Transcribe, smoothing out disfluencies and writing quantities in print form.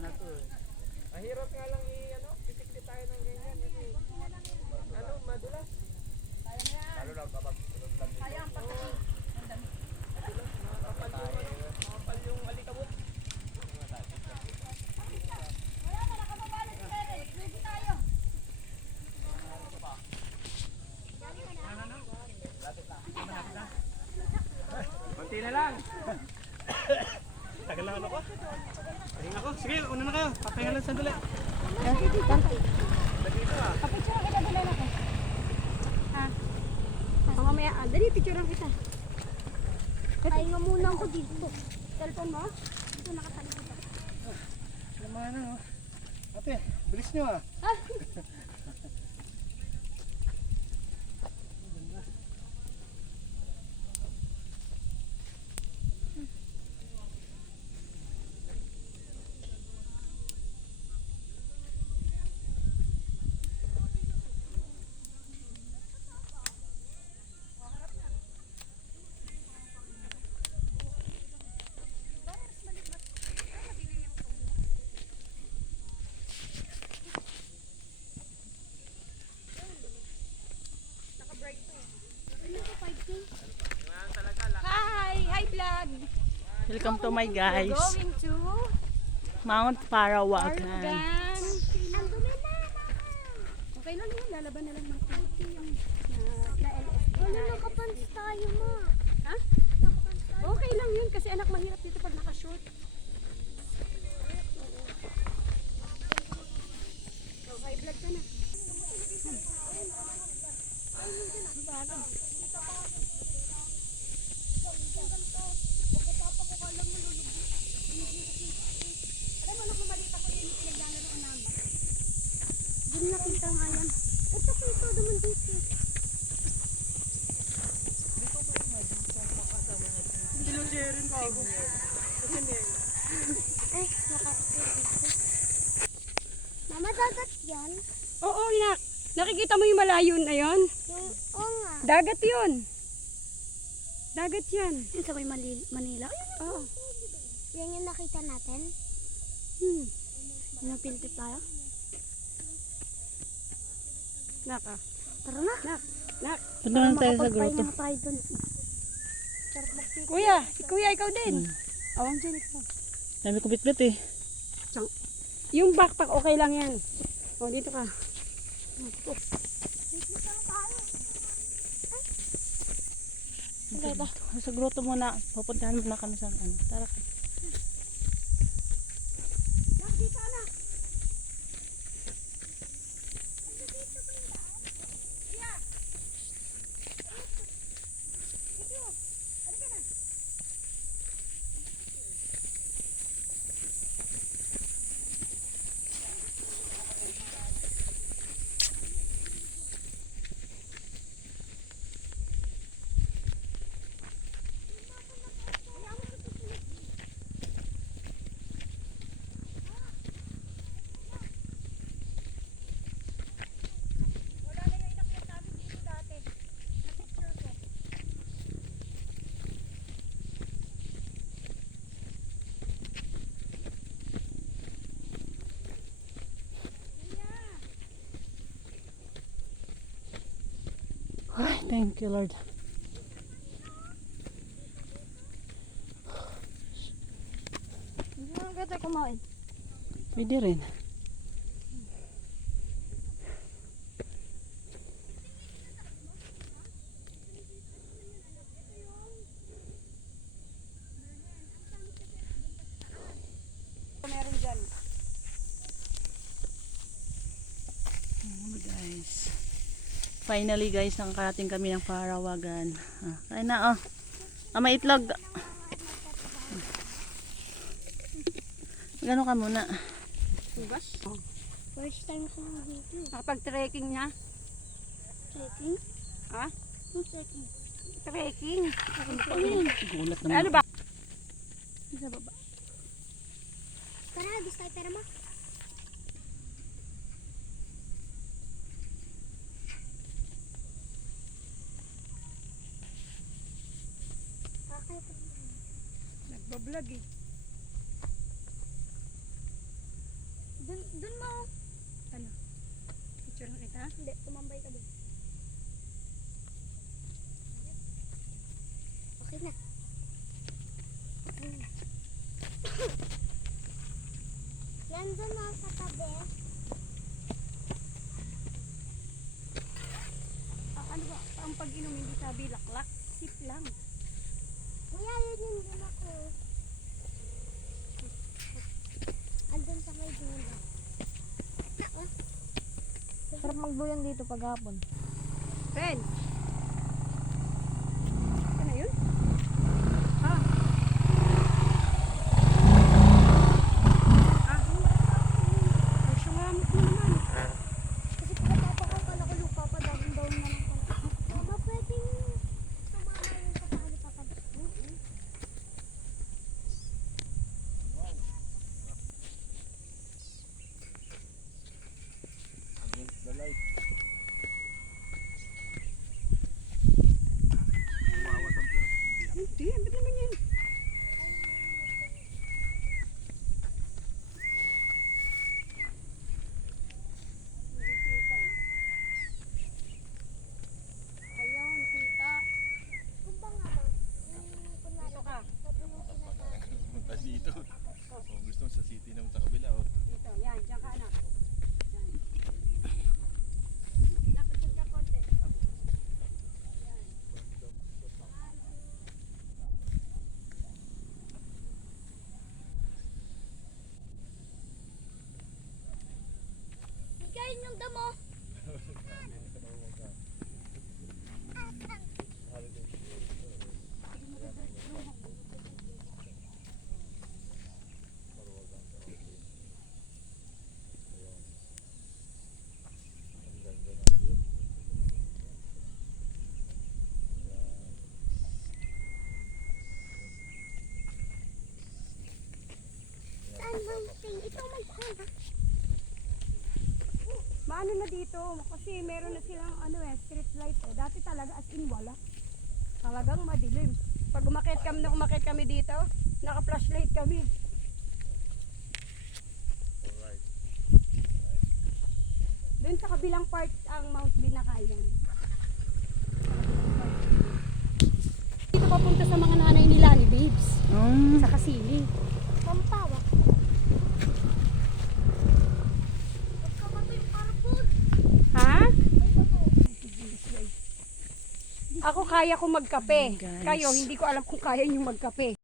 na to eh. Mahirap nga lang pitik tayo ng ganyan kasi madulas. Lalo lang kapag tulog lang dito. Sayang pag makapal yung alikabok. Wala na, nakababalik si Eric. Lugi tayo. Konti na lang. Tagal lang ano ko. Pahinga ko. Sige, una na kayo. Papahinga lang sandali. Papicture kita dali na ko. Ha? Mamaya, dali picturean kita. Pahinga muna ako dito. Cellphone mo? Dito nakatali kita. Lama na oh. Ate, bilis nyo ah. Hi vlog. Welcome to my guys. We're going to Mount Parawagan. Parawagan. Ang dumi na. Okay lang yun, lalaban na lang ng konti yung na LS. Wala nakapants tayo ma. Ha? Okay lang yun kasi anak mahirap dito pag naka-short. Okay, vlog ka na. Hindi nakita nga yan. Ito kito naman dito. Sinusirin ko ako. Ay, nakapit dito. Mama, dagat yan? Oo, inak. Nakikita mo yung malayo na yon? Oo nga. Dagat yun. Dagat yan. Yun sa may Manila? Oo. Yan yung nakita natin? Yung filter tayo? Nak, ah. Tara na. Nak. Punta lang tayo sa Makapagpahinga grotto. na tayo dun. Sarap mag-fit. Kuya, ikaw din. Awang dyan ikaw. Dami ko bitbit eh. Yung backpack, okay lang yan. O, dito ka. Sa grotto muna. Pupuntahan muna kami sa ano. Tara. Ay, thank you Lord. Hindi na agad tayo kumain. Pwede rin. Meron dyan. Guys. Finally guys, nakakarating kami ng Parawagan. Kain na oh. May itlog. Gano'n ka muna. Tugas. First time ko lang dito. Nakapag-trekking niya. Trekking? Ha? Yung trekking. Trekking. Gulat Ano naman. ba? Sa baba. Tara, gusto tayo pera mo. Nagbablog eh. Ha? Hindi, tumambay ka doon. Okay na. Nandun na sa tabi. Ano ba? Ang pag-inom hindi sabi laklak. Sip lang. Kuya, yun yung din ako. Andun sa may dulo. Sarap magbuyan dito paghapon. Friends! Ito na yun? Ha? Ay, sumamit mo naman. Kasi pagkatapos ko lupa pa, down na lang pala. Mama, pwedeng sumama yung kapali papadok. Against the light. Hindi, ba't naman yan? Hindi kita. Ayun, kita. Kung ba nga ba? Kunwari, Dito ka. mabulong sinasama. Punta dito. Kung gusto mo sa city naman sa kabila, oh. Dito, yan, dyan ka anak. Yan. Nakapag na konti. Higayin yung damo. Saan mountain? Ito mountain. Maano na dito, kasi meron na silang street light. Dati talaga as in wala. Talagang madilim. Pag umakit kami dito, naka-flashlight kami. Alright. Doon sa kabilang part ang Mount Binakayan. Dito papunta sa mga nanay nila ni Babes. Sa Kasili. Pampawak. Huwag ka yung parapon. Ha? May bato. Ako kaya ko magkape. Guys. Kayo, hindi ko alam kung kaya nyo magkape.